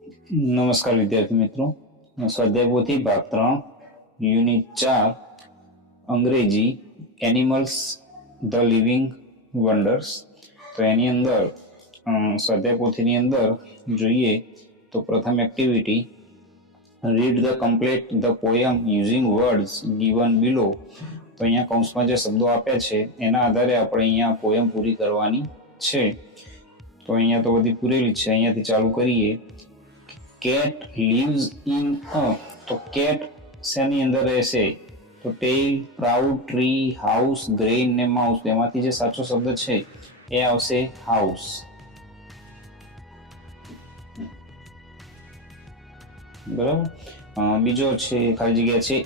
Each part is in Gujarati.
નમસ્કાર વિદ્યાર્થી મિત્રો, સ્વાધ્યાય પોથી ભાગ 3 યુનિટ 4 અંગ્રેજી એનિમલ્સ ધ લિવિંગ વન્ડર્સ. તો એની અંદર સ્વાધ્યાય પોથીની અંદર જોઈએ તો પ્રથમ activity read the complete the poem using words given below. તો અહીંયા કૌંસમાં જે શબ્દો આપ્યા છે એના આધારે આપણે અહીંયા પોયમ પૂરી કરવાની છે. તો અહીંયા તો બધી પૂરેલી છે, અહીંયાથી ચાલુ કરીએ. Cat lives in a, તો cat શેની અંદર રહેશે? તો ટેલ, પ્રાઉડ, ટ્રી, હાઉસ, ગ્રેઇન ને માઉસ. એમાંથી જે સાચો શબ્દ છે એ આવશે હાઉસ. બરાબર. બીજો છે ખાલી જગ્યા છે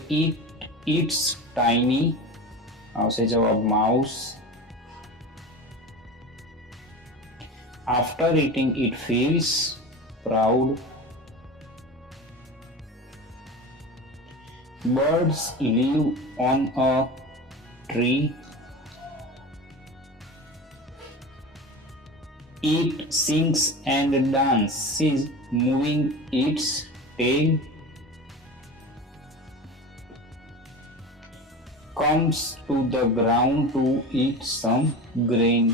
ઇટ્સ ટાઇની, આવશે જવાબ mouse. After eating it feels proud. Birds live on a tree. It sings and dances, moving its tail. Comes to the ground to eat some grain.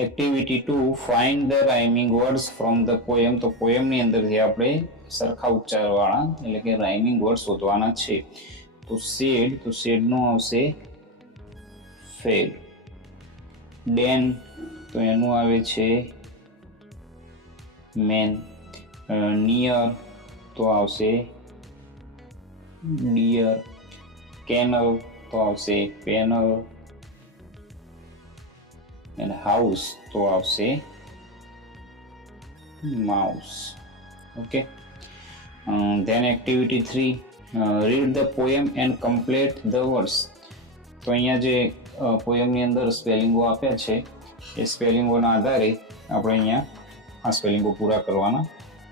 Activity 2 find the rhyming words from the poem. તો પોયમની અંદરથી આપણે સરખા ઉચ્ચારવાળા એટલે કે રાઇમિંગ વર્ડ શોધવાના છે. તો શેડ, તો શેડનો આવશે ફેડ. ડેન, તો એનું આવે છે મેન. નિયર, તો આવશે ડિયર. કેનલ, તો આવશે પેનલ. and house તો આવશે mouse. Okay. Then activity 3 read the poem and complete the words. તો અહીંયા જે પોયમની અંદર સ્પેલિંગો આપ્યા છે એ સ્પેલિંગોના આધારે આપણે અહીંયા આ સ્પેલિંગો પૂરા કરવાના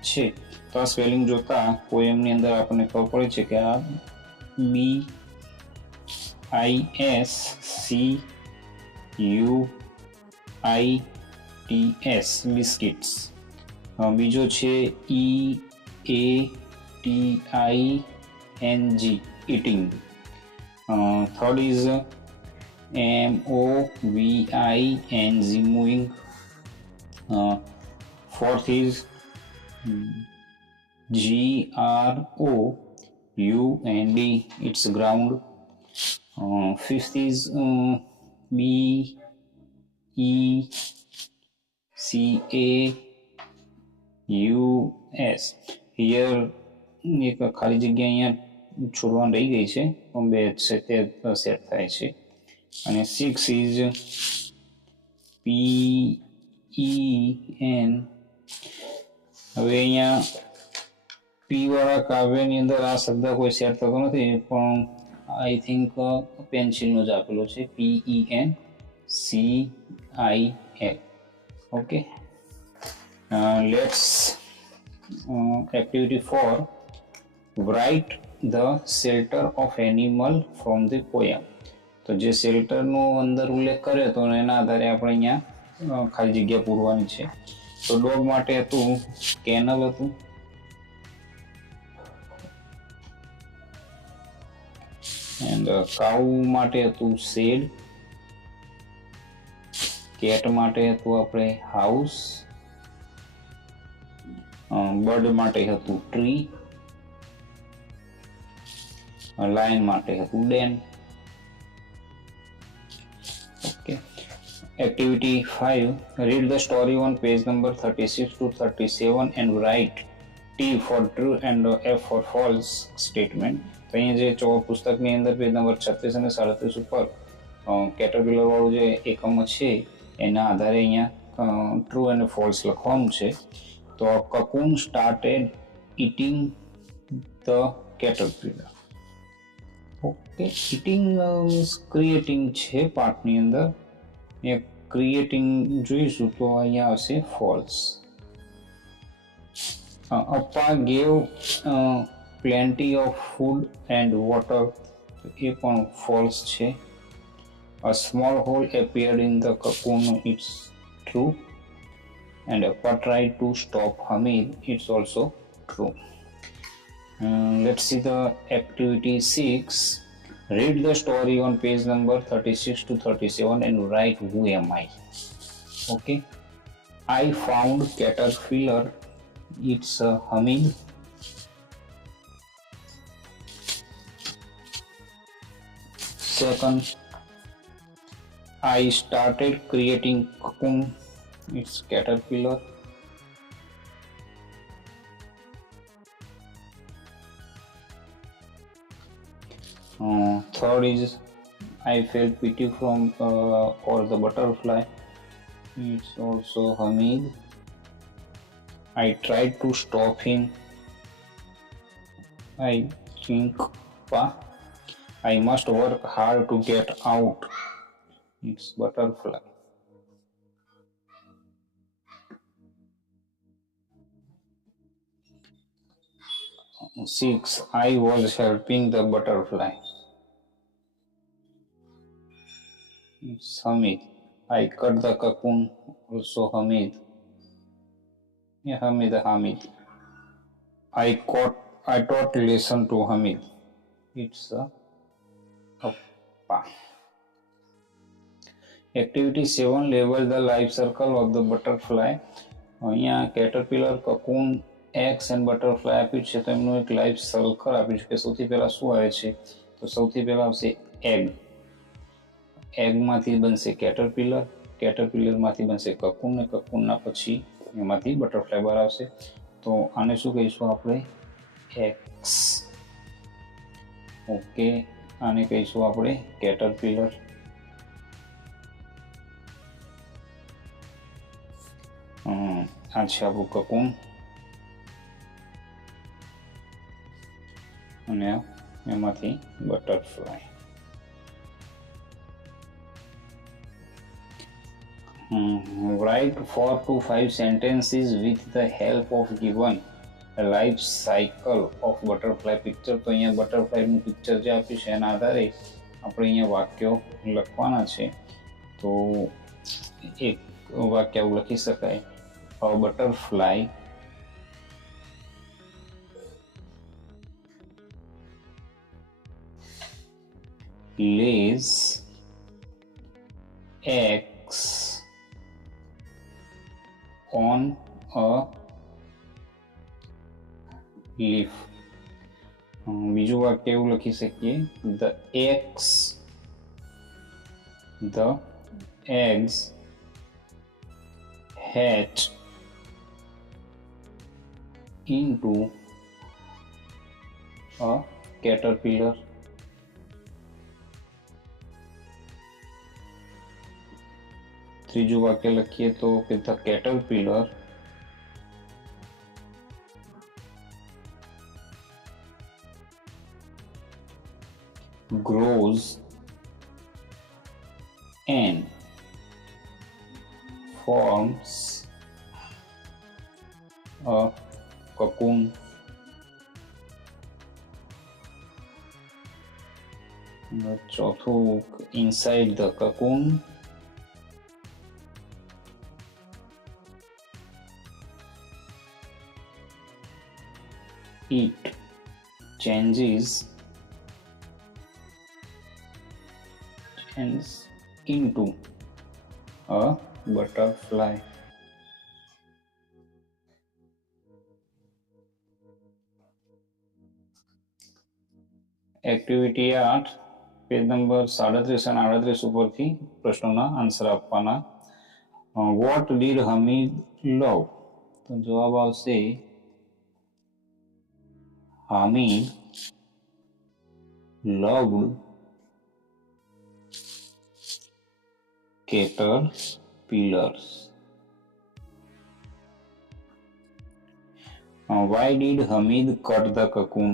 છે. તો આ સ્પેલિંગ જોતા પોયમની અંદર આપણને ખબર પડે છે કે આ BISCUITS બિસ્કિટ્સ. બીજો છે EATING eating. Third is MOVING moving. fourth is GROUND it's ground. fifth is BECAUS. Here એક ખાલી જગ્યા અહીંયા છોડવાની રહી ગઈ છે પણ બે છે તે સેટ થાય છે. અને 6 ઇઝ PEN. હવે અહીંયા પી વાળા કાવ્યની અંદર આ શબ્દ કોઈ સેટ થતો નથી પણ આઈ થિંક પેન્સિલનો જ આપેલો છે PENCIL. Okay. Let's activity 4 write the shelter of animal from the poem. તો જે શેલ્ટરનો અંદર ઉલ્લેખ કર્યો તો એના આધારે આપણે અહીંયા ખાલી જગ્યા પૂરવાની છે. તો ડોગ માટે હતું કેનલ હતું. એન્ડ કાઉ માટે હતું શેડ. કેટ માટે હતું આપણે હાઉસ. બર્ડ માટે હતું ટ્રી. લાયન માટે હતું den. Okay. Activity 5 read the story on page number 36 to 37 and write T for true and F for false statement. તો અહીંયા જે પુસ્તકની અંદર પેજ નંબર 36 અને 37 ઉપર કેટરપિલર વાળું જે એકમ છે એના આધારે અહીંયા ટ્રુ અને ફોલ્સ લખવાનું છે. તો cocoon started eating the caterpillar. Okay. Eating creating છે પાર્ટની અંદર. એ ક્રિએટિંગ જોઈશું તો અહીંયા આવશે false. Appa gave plenty of food and water, એ પણ ફોલ્સ છે. A small hole appeared in the cocoon, it's true. And Appa tried to stop Hamid, it's also true. Let's see the activity 6. Read the story on page number 36 to 37 and write who am I. Okay. I found caterpillar, it's Hamid. Second, I started creating cocoon, it's caterpillar. Third is I felt pity from for the butterfly, it's also Hamid. I tried to stop him, I think Pa. I must work hard to get out, it's butterfly. 6. I was helping the butterfly, it's Hamid. I cut the cocoon, also Hamid. Yeah, Hamid. I taught lesson to Hamid, it's Appa. Activity 7. Label the life circle of the butterfly. અહીંયા કેટરપિલર કકૂન એક્સ એન્ડ બટરફ્લાય આપ્યું છે તો એમનું એક લાઈફ સર્કલ આપ્યું છે કે સૌથી પહેલા શું આવે છે તો સૌથી પહેલા આવશે એગ, એગમાંથી બનશે કેટરપિલર, કેટરપિલરમાંથી બનશે કકૂન ને કકૂનના પછી એમાંથી બટરફ્લાય બહાર આવશે. તો આને શું કહીશું આપણે એક્સ. ઓકે, આને કહીશું આપણે કેટરપિલર. આ છે આપણું કકૂન અને એમાંથી butterfly. Write 4 to 5 sentences with the help of given life cycle of butterfly picture. તો અહીંયા બટરફ્લાયનું પિક્ચર જે આપ્યું છે એના આધારે આપણે અહીંયા વાક્યો લખવાના છે. તો એક વાક્ય આવું લખી શકાય, a butterfly lays eggs on a leaf. બીજું વાક્ય એવું લખી શકીએ, the eggs hatch into a caterpillar. ત્રીજું વાક્ય લખીએ તો કે the caterpillar grows and forms a cocoon. ચોથું, inside the cocoon it changes into a butterfly. Activity 8 page number 37 અને 38 ઉપરથી પ્રશ્નોના આન્સર આપવાના. વોટ ડીડ હમીદ લવ? તો જવાબ આવશે Hamid loved caterpillars. Why did Hamid cut the cocoon?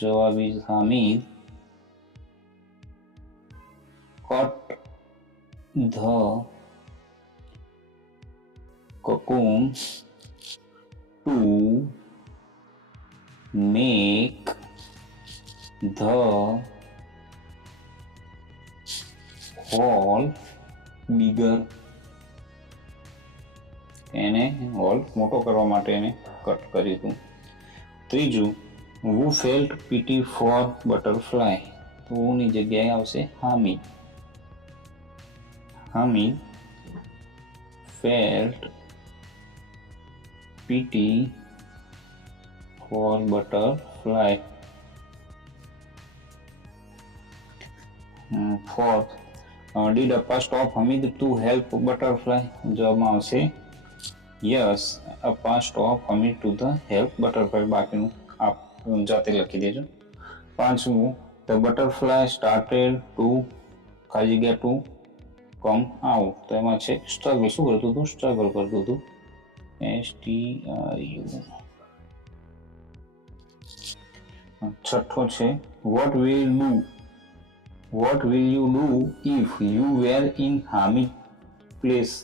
Jawab is Hamid cut the cocoon to make the hole bigger, એને હોલ મોટો કરવા માટે એને કટ કર્યું હતું. ત્રીજું, who felt pity for butterfly, તો ની જગ્યાએ આવશે Hamid. Hamid felt pity for butterfly. Fourth, did Appa stop Hamid to help butterfly? જવાબમાં આવશે yes, Appa stop Hamid to the help butterfly. બાકીનું આપ જાતે લખી દેજો. પાંચમું, the butterfly started to ખાલી જગ્યા to come out, તો એમાં છે સ્ટ્રગલ. શું કરતું હતું? સ્ટ્રગલ કરતું હતું. STRU. છઠ્ઠો છે what will you do if you were in Hamid place?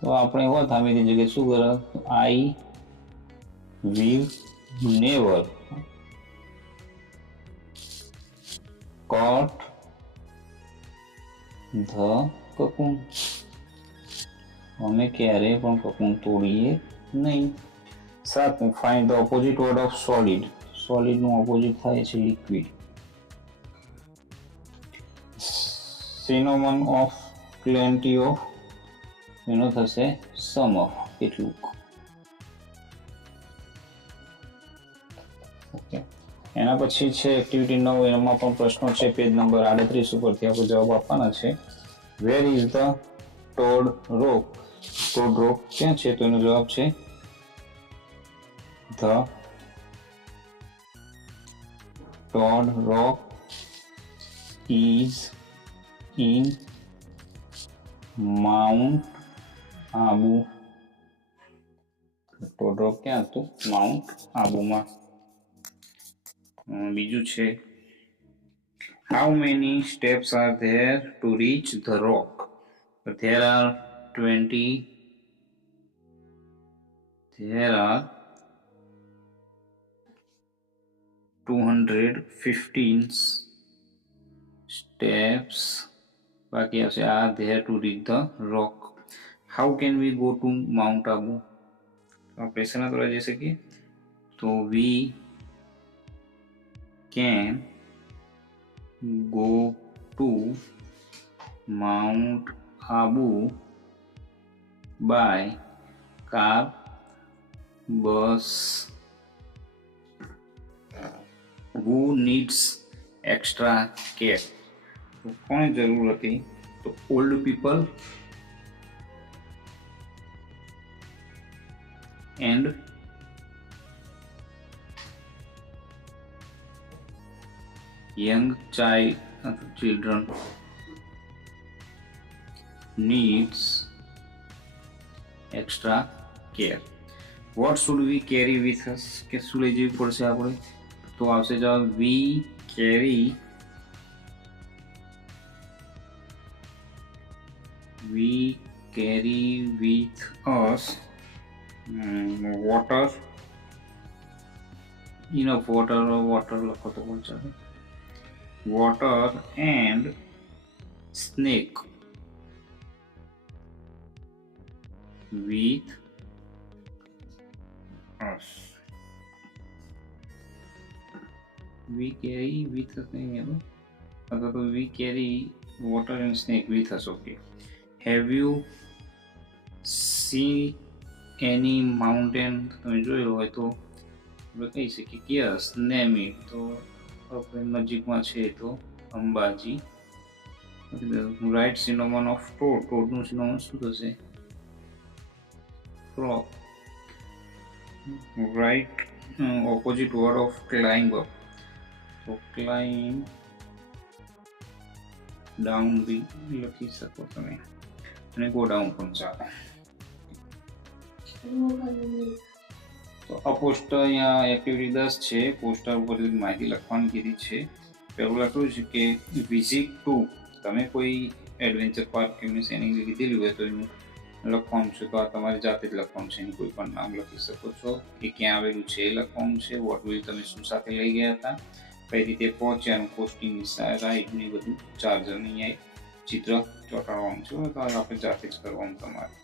તો આપણે હોત હામિદની જગ્યાએ શું કરત? I will never cut the cocoon. અમે ક્યારે પણ cocoon તોડીએ નહીં. સાતમું, find the opposite word of solid. solid નું opposite થાય છે liquid. synonym of plenty of, એનો થશે sum of, કેટલુંક. ઓકે, એના પછી છે એક્ટિવિટી 9. એમાં પણ પ્રશ્નો છે. પેજ નંબર 38 ઉપરથી આપણે જવાબ આપવાના છે. Where is the toad rock? Toad rock ક્યાં છે? તો એનો જવાબ છે the toad rock is in mount Abu. Toad rock ક્યાં હતું? માઉન્ટ આબુમાં. બીજું છે how many steps are there to reach the rock? There are 215 steps. બાકી આવશે are there to reach the rock. how can we go to Mount Abu? આપણે શેના દ્વારા જઈ શકીએ? તો we can go to Mount Abu by car, bus. Who needs extra care? તો કોને જરૂર હતી? તો old people and young children needs extra care. What should we carry with us? કે શું લઈ જવી પડશે આપણે? તો આવશે જવાબ we carry with us water, enough water, or water લખો તો પણ ચાલે. water and snake with us. we carry with us नहीं है तो we carry water and snake with us. okay, have you seen any mountain? તમે જોયેલું હોય તો આપણે કહી શકીએ કે yes, name it. તો આપણે નજીકમાં છે તો Ambaji. Right synonym of toad. ટોડનું સિનોમન શું થશે? frog. Right opposite word of climb up. તો ક્લાઇમ્બ ડાઉન બી લખી શકો તમે, અને ગો ડાઉન પણ ચાલે. તો આ પોસ્ટર અહીંયા એક્ટિવિટી 10 છે. પોસ્ટર ઉપર માહિતી લખવાની કીધી છે. પહેલું લખ્યું છે કે વિઝિટ ટુ. તમે કોઈ એડવેન્ચર પાર્ક કે એની લીધેલી હોય તો એનું લખવાનું છે. તો આ તમારે જાતે જ લખવાનું છે. એનું કોઈ પણ નામ લખી શકો છો. કે ક્યાં આવેલું છે એ લખવાનું છે. વોટ વિલ તમે શું સાથે લઈ ગયા હતા, કઈ રીતે પહોંચ્યા, કોસ્ટિંગ રાઈડ ને બધું ચાર્જર અહીંયા ચિત્ર ચોંટાડવાનું છે, તો આપણે જાતે જ કરવાનું તમારે.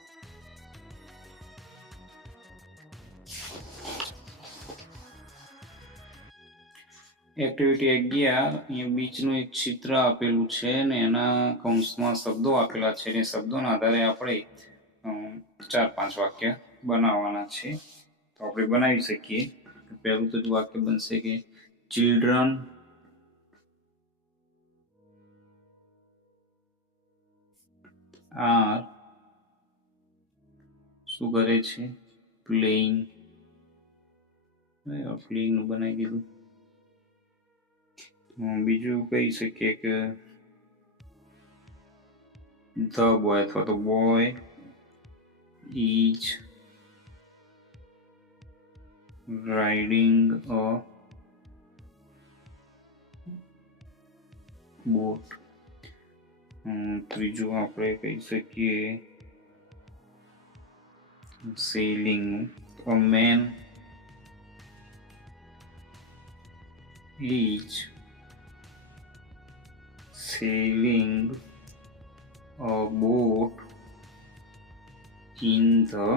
એક્ટિવિટી 11, અહીંયા બીચનું એક ચિત્ર આપેલું છે ને એના કૌંસમાં શબ્દો આપેલા છે. એ શબ્દોના આધારે આપણે 4-5 વાક્ય બનાવવાના છે. તો આપણે બનાવી શકીએ. પહેલું તો વાક્ય બનશે કે ચિલ્ડ્રન આર શું કરે છે? પ્લેઇંગ. પ્લેઇંગ નું બનાવી દીધું. બીજું કહી શકીએ કે ધ બોય અથવા તો boy is riding a boat. ત્રીજું આપણે કહી શકીએ sailing. A man is sailing a boat in the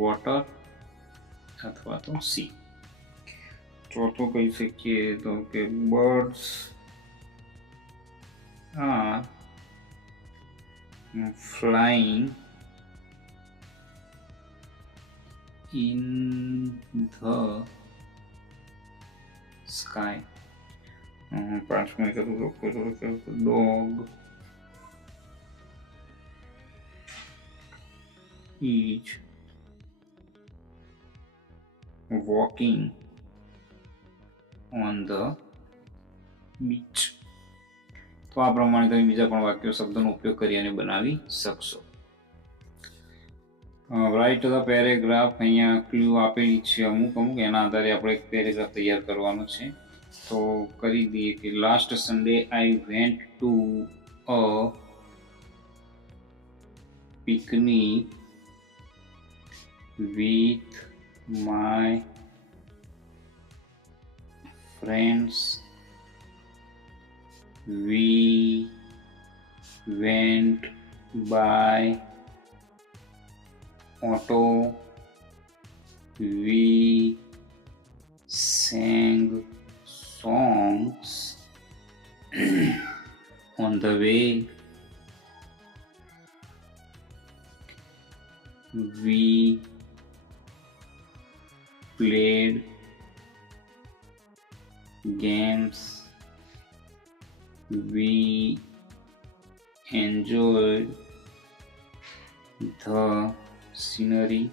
water અથવા તો sea. ચોથું કહી શકીએ તો કે birds are flying in the sky. પાંચમું dog is walking on the beach. તો આ પ્રમાણે તમે બીજા પણ વાક્યો શબ્દોનો ઉપયોગ કરી અને બનાવી શકશો. Write the paragraph. અહીંયા ક્લુ આપેલી છે અમુક એના આધારે આપણે એક પેરેગ્રાફ તૈયાર કરવાનો છે. તો કરી દઈએ કે last Sunday I went to a picnic with my friends. We went by auto. We sang songs on the way. We played games. We enjoyed the scenery.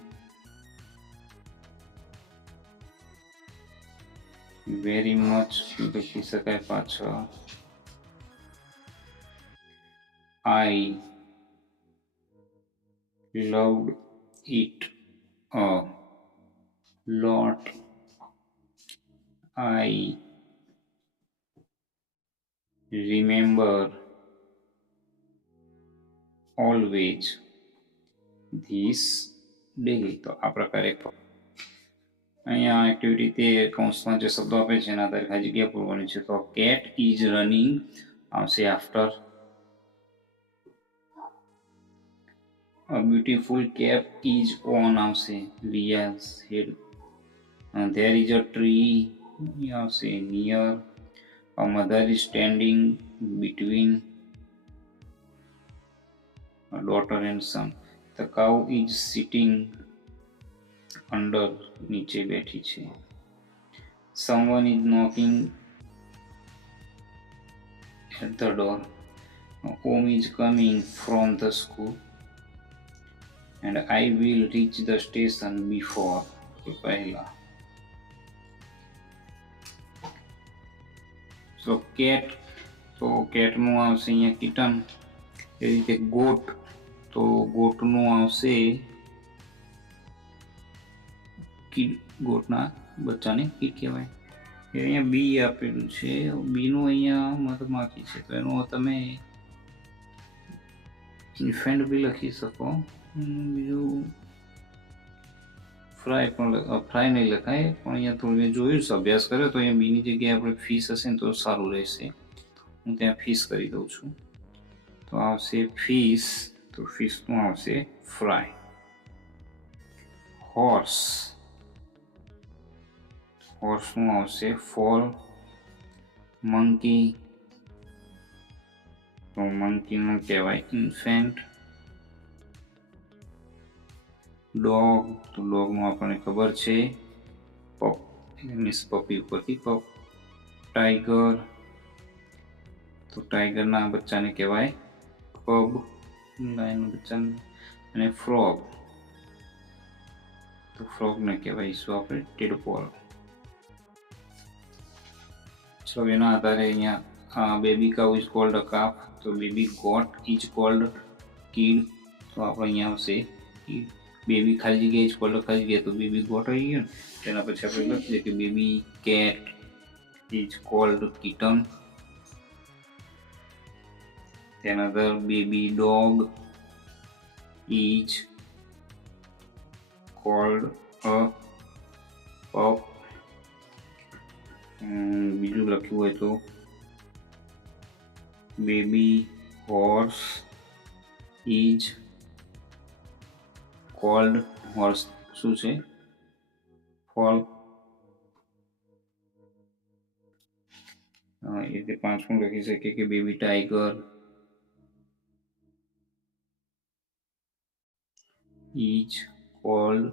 Very much લખી શકાય પાછળ. I loved it a lot. I remember always this day. તો આ પ્રકારે અહીંયા એક્ટિવિટી તે કૌંસમાં જે શબ્દો આપે છે એના આધારે ખાલી જગ્યા પૂરવાની છે. તો કેટ ઇઝ રનિંગ આવશે after. A beautiful cap is on આવશે રિયાઝ હેડ. There is a tree આવશે near. A mother is standing between a daughter and son. The cow is sitting under. નીચે બેઠી છે. Someone is knocking at the door. Om is coming from the school and I will reach the station before. પહેલા. So cat, તો કેટનું આવશે અહીંયા કિટન. એ રીતે ગોટ, તો ગોટનું આવશે કીડ. ગોટના બચ્ચાને કીડ કહેવાય. એ અહીંયા બી આપેલું છે. બીનું અહીંયા મધમાખી છે, તો એનું તમે ઇન્ફેન્ટ બી લખી શકો. બીજું ફ્રાય નહીં લખાય, પણ અહીંયા થોડું મેં જોયું છે, અભ્યાસ કર્યો, તો અહીંયા બીની જગ્યાએ આપણે ફિશ હશે ને તો સારું રહેશે. હું ત્યાં ફિશ કરી દઉં છું તો આવશે ફિશ, તો ફિશનું આવશે ફ્રાય. હોર્સ, હોર્સનું આવશે ફોલ. મંકી, તો મંકીનું કહેવાય ઇન્ફેન્ટ. ડોગ, તો ડોગનું આપણને ખબર છે પપ, મીન્સ પપી ઉપરથી પપ. ટાઈગર, તો ટાઈગરના બચ્ચાને કહેવાય કબ, ગાયના બચ્ચાને. અને ફ્રોગ, તો ફ્રોગને કહેવાય શું આપણે ટેડપોલ. ચલો એના આધારે અહીંયા baby cow is called a calf, તો baby goat is called kid, તો આપણે અહીંયા આવશે કીડ. બેબી ખાલી જગ્યાએ ઇઝ કોલ્ડ ખાલી જગ્યાએ, તો બેબી ગોટ આવી ગયું ને. તેના પછી આપણે લખીએ કે baby cat is called kitten. Another baby dog is called a pup. બીજું લખ્યું હોય તો baby horse is called, horse શું છે ફોલ. એ રીતે પાંચમું લખી શકીએ કે baby tiger is called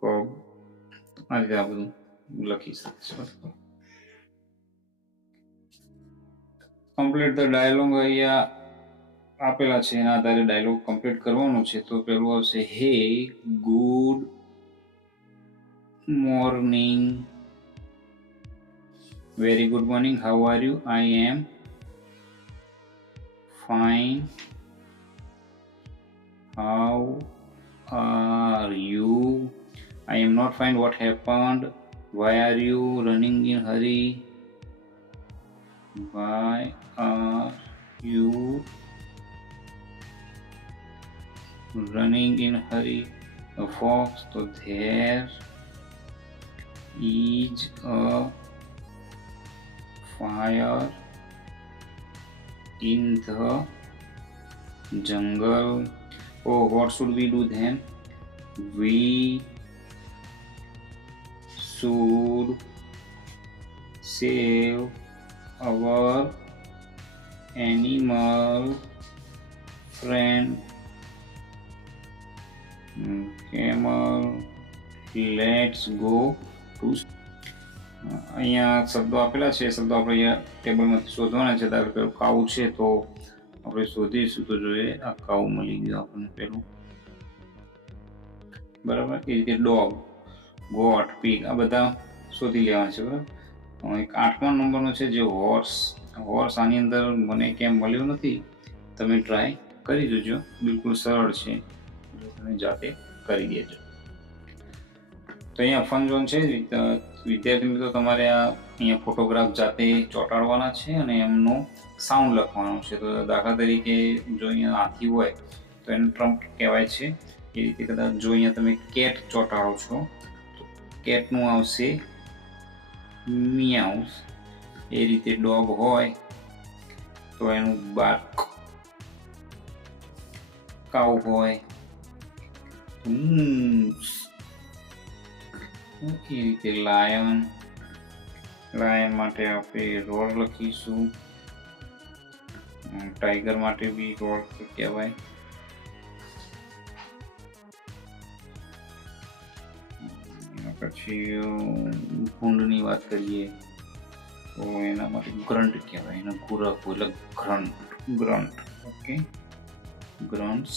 cub. આ રીતે આ બધું લખી શકીશું. કમ્પ્લીટ ધ ડાયલોગ અહીંયા આપેલા છે, એના આધારે ડાયલોગ કમ્પ્લીટ કરવાનો છે. તો પેલું આવશે હે good morning, very good morning, how are you, I am fine, how are you, I am not fine, what happened, why are you running in hurry, why are you running in hurry. A fox, so there is a fire in the jungle. Oh, what should we do then? We should save our animal friend camel. Let's go to. અહીંયા શબ્દો આપેલા છે, શબ્દો આપણે અહીંયા ટેબલમાંથી શોધવાના છે. દાખલા પેલું કાઉ છે તો આપણે શોધીશું, તો જોઈએ આ કાઉ મળી ગયું આપણને પેલું, બરાબર. એ રીતે ડોગ, ગોટ, પીગ આ બધા શોધી લેવાના છે, બરાબર. એક 8મા નંબરનો છે જે હોર્સ. હોર્સ આની અંદર મને કેમ મળ્યો નથી, તમે ટ્રાય કરી જોજો, બિલકુલ સરળ છે, તમે જાતે કરી દેજો. તો અહીંયા ફન ઝોન છે. વિદ્યાર્થી મિત્રો તમારે આ અહીંયા ફોટોગ્રાફ જાતે ચોંટાડવાના છે અને એમનો સાઉન્ડ લખવાનો છે. તો દાખલા તરીકે જો અહીંયા હાથી હોય તો એને ટ્રમ્પ કહેવાય છે. એ રીતે કદાચ જો અહીંયા તમે કેટ ચોંટાડો છો તો કેટનું આવશે મિયાઉસ. એ રીતે ડોગ હોય તો એનું બાર્ક. કાઉ હોય તો મૂસ. એ રીતે લાયન, લાયન માટે આપણે રોર લખીશું. ટાઈગર માટે બી રોર કહેવાય. પછી ભૂંડની વાત કરીએ તો એના માટે ગ્રન્ટ કહેવાય, એનો ગુરક એટલે ગ્રન્ટ, ગ્રન્ટ. ઓકે, ગ્રન્ટ્સ.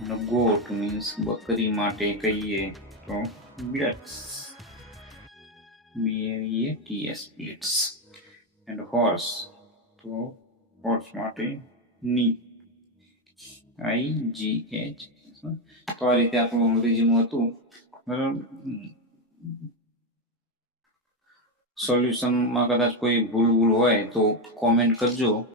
અને ગોટ મીન્સ બકરી માટે કહીએ તો બ્લેટ્સ, BLEATS, બ્લેટ્સ. એન્ડ હોર્સ, તો હોર્સ માટે ની, IGH. તો આ રીતે આપણું અંગ્રેજીનું હતું, બરાબર. સોલ્યુશનમાં કદાચ કોઈ ભૂલ હોય તો કોમેન્ટ કરજો.